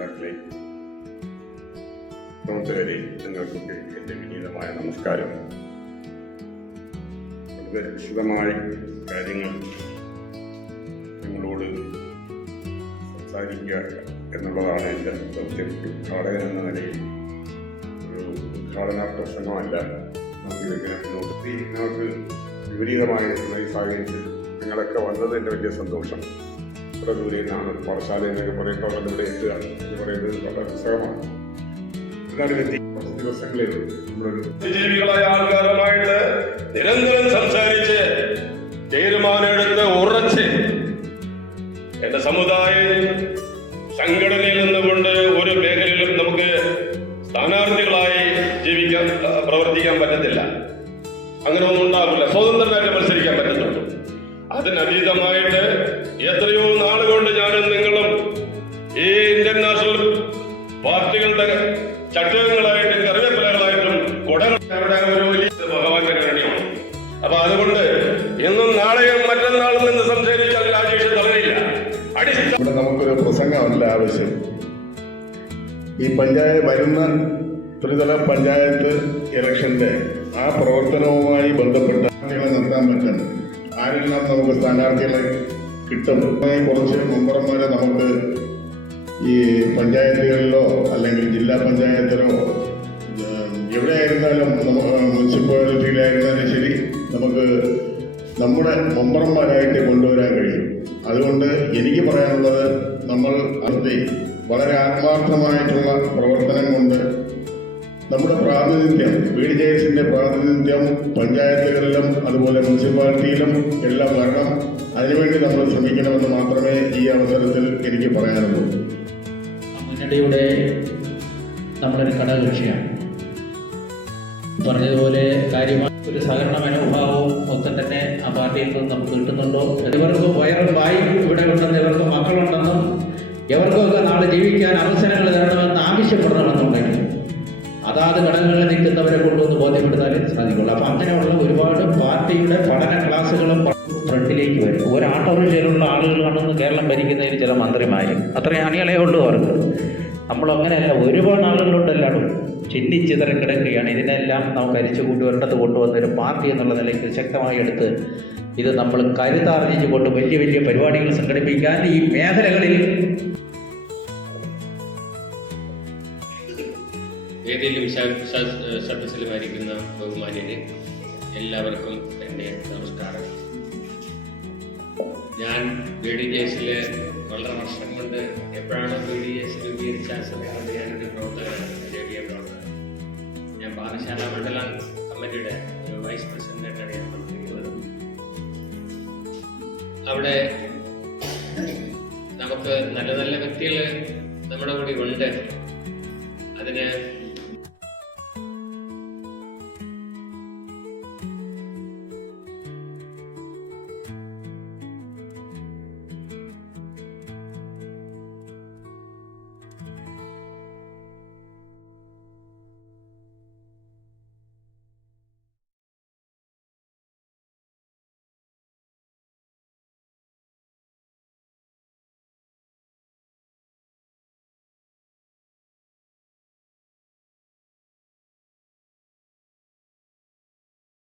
നേതാക്കളെ പ്രവർത്തകരെ നിങ്ങൾക്കൊക്കെ എന്റെ വിനീതമായ നമസ്കാരം. വളരെ വിശദമായ കാര്യങ്ങൾ നിങ്ങളോട് സംസാരിക്കുക എന്നുള്ളതാണ് എന്റെ ദൗത്യം. ഉദ്ഘാടകൻ എന്ന നിലയിൽ ഒരു ഉദ്ഘാടന പ്രശ്നമല്ല നമുക്ക് നിങ്ങൾക്ക് വിപരീതമായ സാഹചര്യത്തിൽ നിങ്ങളൊക്കെ വന്നത് എന്റെ വലിയ സന്തോഷം. ഇത്ര ദൂരെ നിന്നാണ് പാഠശാല എന്നൊക്കെ പറയുമ്പോൾ അവിടെ ഇവിടെ എത്തുക എന്ന് പറയുന്നത് വളരെ പുസ്തകമാണ് എന്നാലും എത്തി ദിവസങ്ങളേ ഉള്ളൂ. നമ്മളൊരു ബുദ്ധിജീവികളായ ആൾക്കാരുമായിട്ട് നിരന്തരം സംസാരിച്ച് തീരുമാനമെടുത്ത് ഉറച്ച് എന്റെ സമുദായം സംഘടനയിൽ നിന്നുകൊണ്ട് ഒരു മേഖലയിലും നമുക്ക് സ്ഥാനാർത്ഥികളായി ജീവിക്കാൻ പ്രവർത്തിക്കാൻ പറ്റത്തില്ല. അങ്ങനെ ഒന്നും ഉണ്ടാവില്ല. സ്വതന്ത്രമായിട്ട് മത്സരിക്കാൻ പറ്റത്തുള്ളൂ. അതിനതീതമായിട്ട് അതുകൊണ്ട് ഇന്നും നാളെയും മറ്റന്നാളും എന്ന് സംസാരിച്ചാൽ രാജേഷ് അടിസ്ഥാന ഇവിടെ നമുക്കൊരു പ്രസംഗമല്ല ആവശ്യം. ഈ പഞ്ചായത്ത് വരുന്ന ത്രിതല പഞ്ചായത്ത് ഇലക്ഷന്റെ ആ പ്രവർത്തനവുമായി ബന്ധപ്പെട്ട നിർത്താൻ പറ്റും. ആരെല്ലാം നമുക്ക് സ്ഥാനാർത്ഥികളെ കിട്ടും? കുറച്ച് മെമ്പർമാരെ നമുക്ക് ഈ പഞ്ചായത്തുകളിലോ അല്ലെങ്കിൽ ജില്ലാ പഞ്ചായത്തിലോ എവിടെയായിരുന്നാലും നമുക്ക് മുനിസിപ്പാലിറ്റി നമുക്ക് നമ്മുടെ മെമ്പർമാരായിട്ട് കൊണ്ടുവരാൻ കഴിയും. അതുകൊണ്ട് എനിക്ക് പറയാനുള്ളത് നമ്മൾ അതിന്റെ വളരെ ആത്മാർത്ഥമായിട്ടുള്ള പ്രവർത്തനം കൊണ്ട് നമ്മുടെ പ്രാതിനിധ്യം ബി ഡി ജെ എസിന്റെ പ്രാതിനിധ്യം പഞ്ചായത്തുകളിലും അതുപോലെ മുനിസിപ്പാലിറ്റിയിലും എല്ലാം വരണം. അതിനുവേണ്ടി നമ്മൾ ശ്രമിക്കണമെന്ന് മാത്രമേ ഈ അവസരത്തിൽ എനിക്ക് പറയാനുള്ളൂ. മുന്നണിയുടെ നമ്മളൊരു ഘടകകക്ഷിയാണ്. പറഞ്ഞതുപോലെ കാര്യമായ ഒരു സഹകരണ മനോഭാവവും ഒക്കെ തന്നെ ആ പാർട്ടിയിൽ നിന്ന് നമുക്ക് കിട്ടുന്നുണ്ടോ? ഇവർക്ക് വയറും വായും ഇവിടെ ഉണ്ടെന്ന് ഇവർക്ക് മക്കളുണ്ടെന്നും ഇവർക്കൊക്കെ നാളെ ജീവിക്കാൻ അവസരങ്ങൾ തരണമെന്ന് ആവശ്യപ്പെടണമെന്നുണ്ടെങ്കിൽ അതാത് ഘടകങ്ങളിൽ നിൽക്കുന്നവരെ കൊണ്ടുവന്ന് ബോധ്യപ്പെടുത്താനും സാധിക്കുള്ളൂ. അപ്പം അങ്ങനെയുള്ള ഒരുപാട് പാർട്ടിയുടെ പഠന ക്ലാസ്സുകളും ഫ്രണ്ടിലേക്ക് വരും. ഒരു ഓട്ടോറിക്ഷയിലുള്ള ആളുകളാണെന്ന് കേരളം ഭരിക്കുന്നതിന് ചില മന്ത്രിമാരും. അത്രയും അണികളെ ഉള്ളൂ അവർക്ക് നമ്മൾ അങ്ങനെയല്ല ഒരുപാട് ആളുകളുണ്ടല്ലാടും ചിന്നിച്ചിതറി കിടക്കുകയാണ് ഇതിനെല്ലാം നമുക്ക് അരിച്ചു കൊണ്ടുവരേണ്ടത് കൊണ്ടുവന്ന ഒരു പാർട്ടി എന്നുള്ള നിലയ്ക്ക് ശക്തമായി എടുത്ത് ഇത് നമ്മൾ കരുതാർജിച്ചു കൊണ്ട് വലിയ വലിയ പരിപാടികൾ സംഘടിപ്പിക്കാൻ ഈ മേഖലകളിൽ ഏതെങ്കിലും സദസ്സിലുമായിരിക്കുന്ന ബഹുമാനിയെ എല്ലാവർക്കും എന്റെ നമസ്കാരം. ഞാൻ ബി ഡി ജെ എസിൽ വളരെ വർഷം കൊണ്ട് എപ്പോഴാണ് ബി ഡി എസ് രൂപീകരിച്ച ആ സമയത്ത് ഞാനൊരു ഞാൻ പാറശാല മണ്ഡലം കമ്മിറ്റിയുടെ ഒരു വൈസ് പ്രസിഡന്റായിട്ടാണ് ഞാൻ പ്രവർത്തിക്കുന്നത്. അവിടെ നമുക്ക് നല്ല നല്ല വ്യക്തികൾ നമ്മുടെ കൂടി ഉണ്ട്. അതിന്